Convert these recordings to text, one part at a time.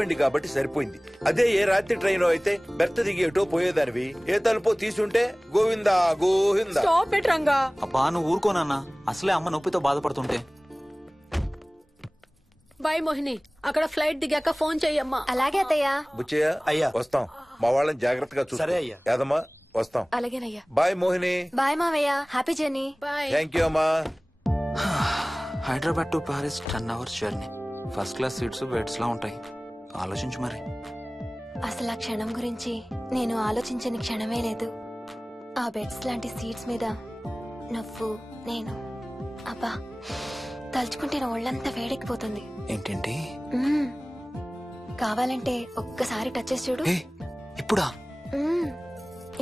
కాబట్టి సరిపోయింది. అదే ఏ రాత్రి ట్రైన్ అయితే బెర్త దిగేటో పోయేదానివి, ఏ తలుపో తీసుంటే గోవిందా గోవిందా. అబ్బా నువ్వు ఊరుకోనన్నా, అసలే అమ్మ నొప్పితో బాధపడుతుంటే. బాయ్ మోహిని, అక్కడ ఫ్లైట్ దిగాక ఫోన్ చెయ్యమ్మా. అలాగే అత్తయ్య. బుచ్చయ్య అయ్యా వస్తాం, మా వాళ్ళని జాగ్రత్తగా చూసుకో. సరే అయ్యా. యాదమ్మా వస్తాం. అలాగేనయ్యా. బాయ్ మోహిని. బాయ్ మావయ్య, happy journey. Bye. Thank you అమ్మా. Hyderabad to Paris 10 hours journey. First class seats beds లా ఉంటాయి. ఆలోచించు మరి. అసలు ఆ క్షణం గురించి నేను ఆలోచించని క్షణమే లేదు. ఆ బెడ్స్ లాంటి సీట్స్ మీద నువ్వు నేను, అబ్బా తలుచుకుంటే నా ఒళ్ళంతా వేడెక్కిపోతుంది. ఏంటేంటి? కావాలంటే ఒక్కసారి టచ్ చేసి చూడు. ఇప్పుడా?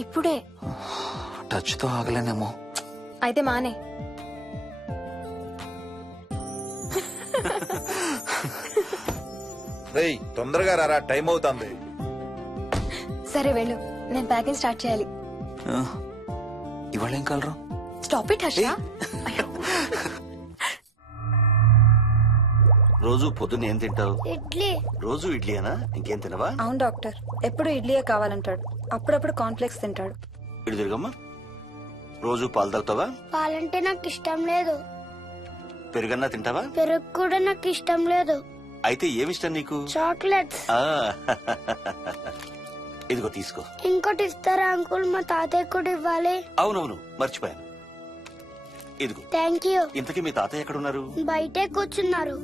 ఇప్పుడే. టచ్ తో ఆగలేనేమో. అయితే మానే. రేయ్ తొందరగా రారా, టైం అవుతుంది. సరే వెళ్ళు, నేను ప్యాకింగ్ స్టార్ట్ చేయాలి. ఇవాళ ఏం కలరు? Stop it Harsha. రోజు పొద్దున్న ఏం తింటావు? ఇడ్లీ. రోజు ఇడ్లీనా? ఇంకేం తినవా? అవును డాక్టర్, ఎప్పుడు ఇడ్లీయే కావాలంటాడు. అప్పుడప్పుడు కాన్ఫ్లెక్స్ తింటాడు. ఇటు తిరగమ్మా. రోజు పాలు తాగుతావా? పాలంటే నాకు ఇష్టం లేదు. పెరుగన్నా తింటావా? పెరుగు కూడా నాకు ఇష్టం లేదు. అయితే ఏమిష్టం నీకు? చాక్లెట్స్. ఇదిగో తీసుకో. ఇంకోటి ఇస్తారా అంకుల్? మా తాతయ్య కూడా ఇవ్వాలి. అవునవును మర్చిపోయాను. ఇదిగో. Thank you. ఇంతకీ మీ తాతయ్య ఎక్కడున్నారు? బయటే కూర్చున్నారు.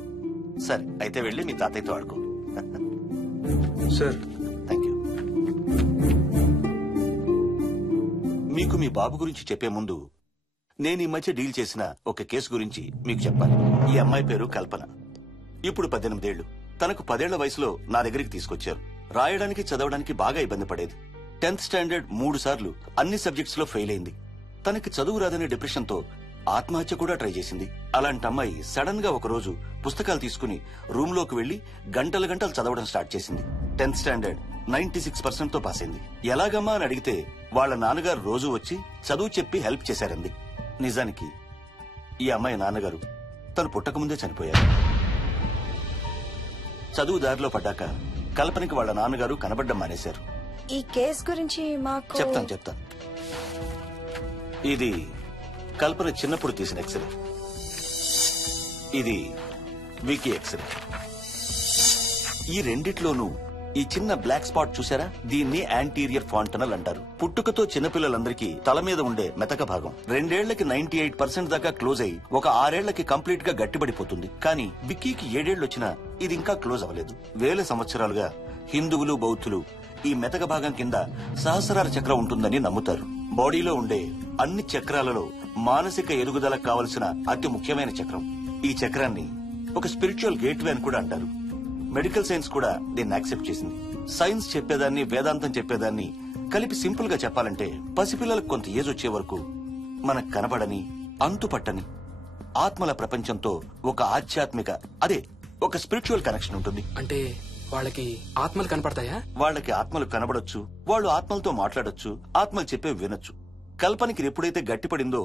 సరే అయితే వెళ్ళి మీ తాతయ్యతో ఆడుకో. Sir thank you. మీకు మీ బాబు గురించి చెప్పే ముందు నేను ఈ మధ్య డీల్ చేసిన ఒక కేసు గురించి మీకు చెప్పాలి. ఈ అమ్మాయి పేరు కల్పన. ఇప్పుడు 18 ఏళ్లు. తనకు 10 ఏళ్ల వయసులో నా దగ్గరికి తీసుకొచ్చారు. రాయడానికి చదవడానికి బాగా ఇబ్బంది పడేది. 10th స్టాండర్డ్ 3 సార్లు అన్ని సబ్జెక్ట్స్ లో ఫెయిల్ అయింది. తనకి చదువు రాదనే డిప్రెషన్ తో ఆత్మహత్య కూడా ట్రై చేసింది. అలాంటి అమ్మాయి సడన్ గా ఒక రోజు పుస్తకాలు తీసుకుని రూమ్ లోకి వెళ్లి గంటలు గంటలు చదవడం స్టార్ట్ చేసింది. 10th స్టాండర్డ్ 96% తో పాస్ అయింది. ఎలాగమ్మా అని అడిగితే వాళ్ళ నాన్నగారు రోజు వచ్చి చదువు చెప్పి హెల్ప్ చేశారంది. నిజానికి ఈ అమ్మాయి నాన్నగారు తను పుట్టకముందే చనిపోయారు. చదువు దారిలో పడ్డాక కల్పనకి వాళ్ళ నాన్నగారు కనబడ్డం మానేశారు. ఈ కేస్ గురించి మాకు చెప్తాను. ఇది కల్పన చిన్నప్పుడు తీసిన ఎక్స్రే. ఇది వికీ ఎక్స్రే. ఈ రెండిట్లోనూ ఈ చిన్న బ్లాక్ స్పాట్ చూసారా? దీన్ని యాంటీరియర్ ఫాంటనల్ అంటారు. పుట్టుకతో చిన్నపిల్లలందరికీ తల మీద ఉండే మెతక భాగం 2 ఏళ్లకి 98% దాకా క్లోజ్ అయి ఒక 6 ఏళ్లకి కంప్లీట్ గా గట్టిపడిపోతుంది. కానీ విక్కీకి 7 ఏళ్లు వచ్చినా ఇది ఇంకా క్లోజ్ అవ్వలేదు. వేల సంవత్సరాలుగా హిందువులు బౌద్ధులు ఈ మెతక భాగం కింద సహస్రార చక్రం ఉంటుందని నమ్ముతారు. బాడీలో ఉండే అన్ని చక్రాలలో మానసిక ఎదుగుదలకు కావలసిన అతి ముఖ్యమైన చక్రం. ఈ చక్రాన్ని ఒక స్పిరిచువల్ గేట్వే అని కూడా అంటారు. మెడికల్ సైన్స్ కూడా దీన్ని యాక్సెప్ట్ చేసింది. సైన్స్ చెప్పేదాన్ని వేదాంతం చెప్పేదాన్ని కలిపి సింపుల్ గా చెప్పాలంటే పసిపిల్లలకు కొంత ఏజ్ వచ్చే వరకు మనకు కనబడని అంతుపట్టని ఆత్మల ప్రపంచంతో ఒక ఆధ్యాత్మిక అదే ఒక స్పిరిచువల్ కనెక్షన్ ఉంటుంది. అంటే వాళ్ళకి ఆత్మలు కనపడతాయా? వాళ్ళకి ఆత్మలు కనబడొచ్చు, వాళ్ళు ఆత్మలతో మాట్లాడొచ్చు, ఆత్మలు చెప్పే వినొచ్చు. కల్పనకి ఎప్పుడైతే గట్టిపడిందో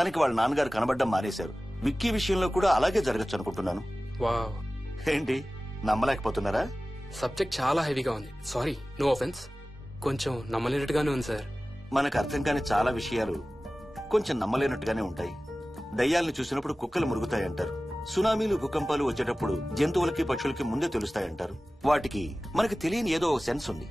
తనకి వాళ్ళ నాన్నగారు కనబడ్డం మానేశారు. విక్కీ విషయంలో కూడా అలాగే జరగచ్చు అనుకుంటున్నాను. వావ్, ఏంటి నమ్మలేకపోతున్నారా? సబ్జెక్ట్ చాలా హెవీగా ఉంది. Sorry, no offence. కొంచెం నమ్మలేనట్టుగానే ఉంది సార్. మనకు అర్థం కాని చాలా విషయాలు కొంచెం నమ్మలేనట్టుగానే ఉంటాయి. దయ్యాలను చూసినప్పుడు కుక్కలు మురుగుతాయంటారు. సునామీలు భూకంపాలు వచ్చేటప్పుడు జంతువులకి పక్షులకి ముందే తెలుస్తాయంటారు. వాటికి మనకు తెలియని ఏదో సెన్స్ ఉంది.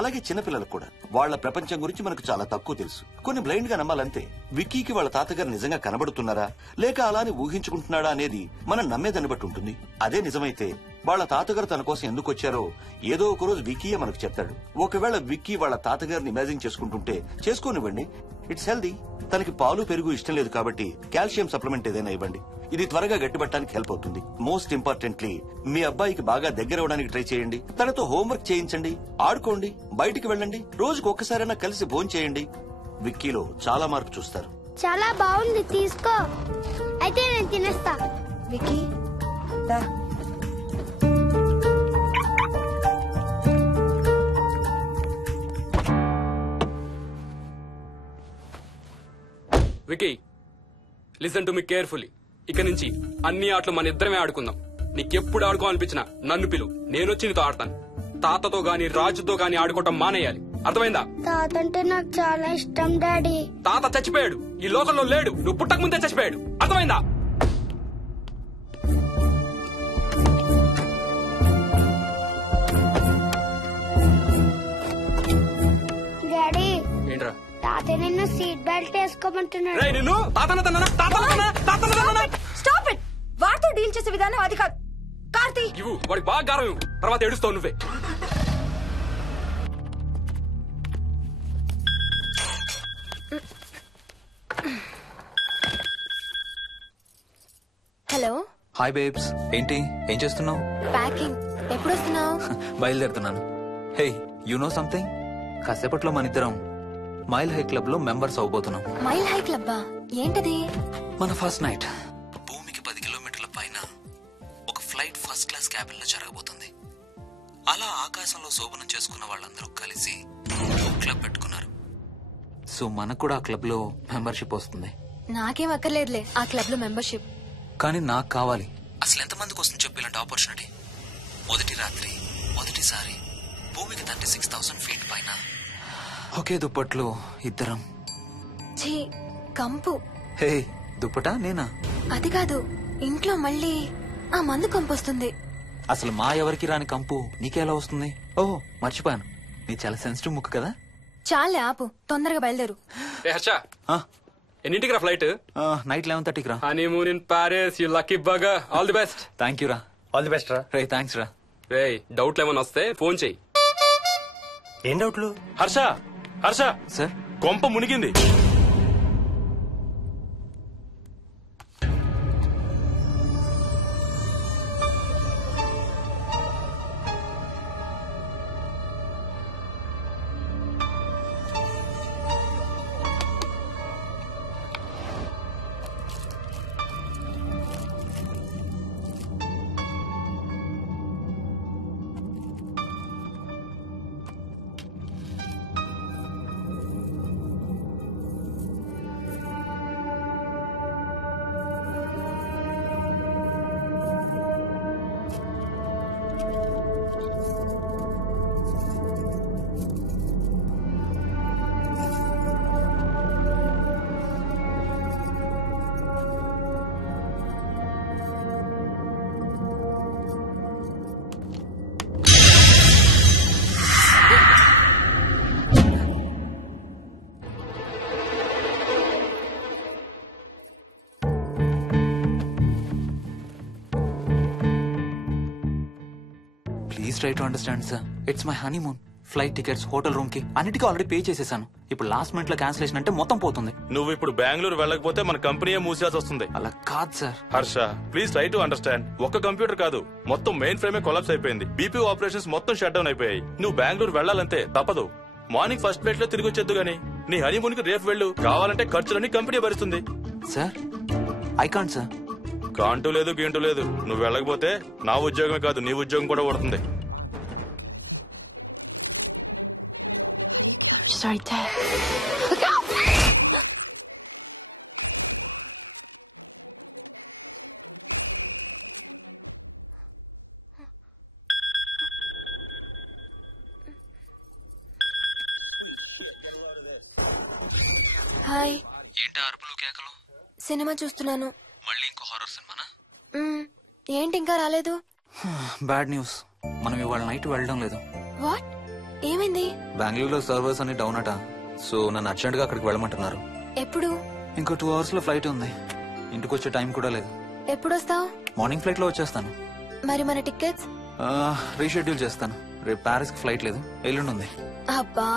అలాగే చిన్నపిల్లలకు కూడా వాళ్ల ప్రపంచం గురించి మనకు చాలా తక్కువ తెలుసు. కొన్ని బ్లైండ్ గా నమ్మాలంతే. విక్కీకి వాళ్ళ తాతగారు నిజంగా కనబడుతున్నారా లేక అలానే ఊహించుకుంటున్నాడా అనేది మనం నమ్మేదాన్ని బట్టి ఉంటుంది. అదే నిజమైతే వాళ్ళ తాతగారు తన కోసం ఎందుకు వచ్చారో ఏదో ఒక రోజు విక్కీయే మనకు చెప్తాడు. ఒకవేళ విక్కీ వాళ్ళ తాతగారిని ఇమాజిన్ చేసుకుంటుంటే చేసుకోనివ్వండి, ఇట్స్ హెల్దీ. తనకి పాలు పెరుగు ఇష్టం లేదు కాబట్టి కాల్షియం సప్లిమెంట్ ఏదైనా ఇవ్వండి. ఇది త్వరగా గట్టిపట్టడానికి హెల్ప్ అవుతుంది. మోస్ట్ ఇంపార్టెంట్లీ మీ అబ్బాయికి బాగా దగ్గర అవడానికి ట్రై చేయండి. తనతో హోంవర్క్ చేయించండి, ఆడుకోండి, బయటికి వెళ్ళండి, రోజుకు ఒక్కసారైనా కలిసి భోజనం చేయండి. విక్కీలో చాలా మార్పు చూస్తారు. చాలా బాగుంది, తీసుకో. అయితే నేను తినేస్తా. వికీ దా. Vicky, listen to me carefully. ఇక నుంచి అన్ని ఆటలు మన ఇద్దరమే ఆడుకుందాం. నీకెప్పుడు ఆడుకోవాలనిపించినా నన్ను పిలు, నేనొచ్చి నీతో ఆడతాను. తాతతో గాని రాజుతో గాని ఆడుకోవటం మానేయాలి, అర్థమైందా? తాత అంటే నాకు చాలా ఇష్టం డాడీ. తాత చచ్చిపోయాడు, ఈ లోకంలో లేడు, నువ్వు పుట్టక ముందే చచ్చిపోయాడు, అర్థమైందా? డాడీ ఏంట్రా? తాత నిన్ను సీట్ బెల్ట్ వేసుకోమంటున్నాడు. రేయ్ నిన్ను స్టాప్ ఇట్. వాడితో డీల్ చేసే విధానం అది కాదు. కార్తీ ఇవ్వు, వాడికి బాగా గారం ఇవ్వు, తర్వాత ఏడుస్తావు నువ్వే. హలో, హాయ్ బేబ్స్, ఏంటి ఏం చేస్తున్నావు? ప్యాకింగ్. ఎప్పుడు వస్తున్నావు? బయలుదేరుతున్నాను. Hey, you know something? కాసేపట్లో మన ఇద్దరం మైల్ హై క్లబ్ లో మెంబర్స్ అవబోతున్నాం. మైల్ హై క్లబ్బా? ఏంటది? మన ఫస్ట్ నైట్ భూమికి 10 కిలోమీటర్ల పైన ఒక ఫ్లైట్ ఫస్ట్ క్లాస్ క్యాబిన్ లో జరగబోతుంది. అలా ఆకాశంలో శోభనం చేసుకున్న వాళ్ళందరూ కలిసి క్లబ్ పెట్టుకున్నారు. సో మనకు కూడా ఆ క్లబ్ లో మెంబర్షిప్ వస్తుంది. నాకేం అక్కర్లేదులే ఆ క్లబ్ లో మెంబర్షిప్. కానీ నాకు కావాలి. అసలు ఎంతమందికి వస్తుంది చెప్పు ఇలాంటి ఆపర్చునిటీ? మొదటి రాత్రి, మొదటిసారి భూమికి 36,000 ఫీట్ పైన ఒకే దుప్పట్లో ఇద్దరం. ఛీ, కంపు. హే, దుప్పటా నేనా? అది కాదు, ఇంట్లో మళ్ళీ ఆ మందు కంపొస్తుంది. అసలు మా ఎవరికి రాని కంపు నీకెలా వస్తుంది? ఓహో, మర్చిపోయాను, నీ చాలా సెన్సిటివ్ ముక్కు కదా. చాలే ఆపు, తొందరగా బయలుదేరు. ఏ హర్ష, ఎన్నింటికి రా ఫ్లైట్? నైట్ 11:30కి రా. Honeymoon in Paris, you lucky bugger. All the best. Thank you రా. ఆల్ ది బెస్ట్ రా. రే థ్యాంక్స్ రా. రే డౌట్లు ఏమైనా వస్తే ఫోన్ చెయ్యి. ఏం డౌట్లు? హర్ష, హర్ష, సార్, కొంప మునిగింది. Please try to understand sir. It's my honeymoon. Flight tickets, hotel room కి అన్నిటికీ ఆల్రెడీ పే చేసేసాను. ఇప్పుడు లాస్ట్ మినిట్ లో క్యాన్సిలేషన్ అంటే మొత్తం పోతుంది. నువ్వు ఇప్పుడు బెంగళూరు వెళ్ళకపోతే మన కంపెనీయే మూసేయాల్సి వస్తుంది. అలా కాదు sir. Harsha, please try to understand. ఒక్క కంప్యూటర్ కాదు, మొత్తం మెయిన్ ఫ్రేమే కొలాప్స్ అయిపోయింది. బీపీ ఆపరేషన్స్ మొత్తం షట్ డౌన్ అయిపోయాయి. నువ్వు బెంగళూరు వెళ్ళాలంటే తప్పదు. మార్నింగ్ ఫస్ట్ ఫ్లైట్ లో తిరిగి వచ్చేద్దు గానీ నీ హనీమూన్ కి రేపు వెళ్ళు. కావాలంటే ఖర్చులన్నీ కంపెనీ భరిస్తుంది. Sir, I can't sir. Can't లేదు, గీంటూ లేదు. నువ్వు వెళ్ళకపోతే నా ఉద్యోగమే కాదు, నీ ఉద్యోగం కూడా పడుతుంది. Right there. హాయ్. ఏంటి అరుపులు కేకలు? సినిమా చూస్తున్నాను. మళ్ళీ ఇంకో హారర్ సినిమానా? ఏంటి ఇంకా రాలేదు? బ్యాడ్ న్యూస్, మనం ఇవాళ నైట్ వెళ్ళడం లేదు. వాట్? ఏమైంది? బెంగళూరులో సర్వర్స్ అన్ని డౌన్ అట. సో నన్ను అర్జెంట్ గా అక్కడికి వెళ్ళమంటున్నారు. ఎప్పుడు? ఇంకో 2 hours లో ఫ్లైట్ ఉంది. ఇంటికి వచ్చే టైం కూడా లేదు. ఎప్పుడు వస్తావు? మార్నింగ్ ఫ్లైట్ లో వచ్చేస్తాను. మరి మన టికెట్స్? రీషెడ్యూల్ చేస్తాను. రేపు ప్యారిస్ కి ఫ్లైట్ లేదు, ఎల్లుండి ఉంది. అబ్బా,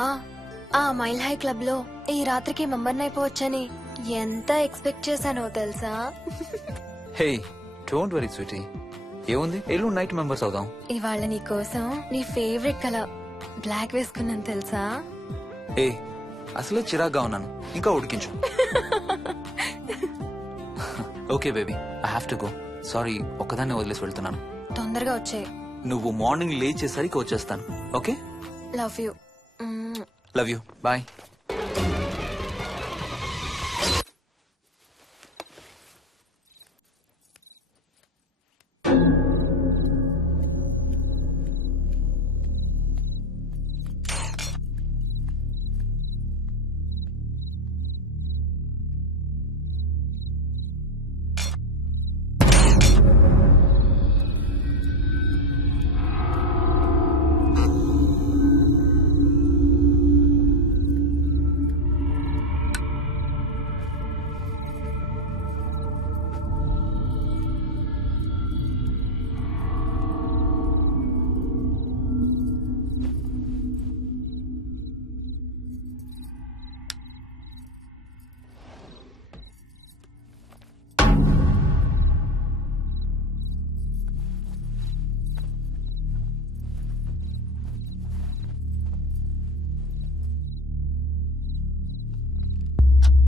ఆ మైల్ హై క్లబ్ లో ఈ రాత్రికి మెంబర్ని అయిపోవచ్చని ఎంత ఎక్స్పెక్ట్ చేశానో తెలుసా? హే, డోంట్ వరీ స్వీటీ. ఏముంది, ఎల్లుండి నైట్ మెంబర్స్ అవుదాం. ఇవాళ నీ కోసం నీ ఫేవరెట్ కలర్ బ్లాక్ వేసుకున్నాను తెలుసా? ఏ, అసలే చిరాగ్గా ఉన్నాను, ఇంకా ఉడికించు. Okay baby, I have to go. Sorry, ఒక్కదాన్ని వదిలేసి వెళ్తున్నాను. తొందరగా వచ్చే. నువ్వు మార్నింగ్ లేచేసరికి వచ్చేస్తాను. Okay? Love you. Love you. Bye.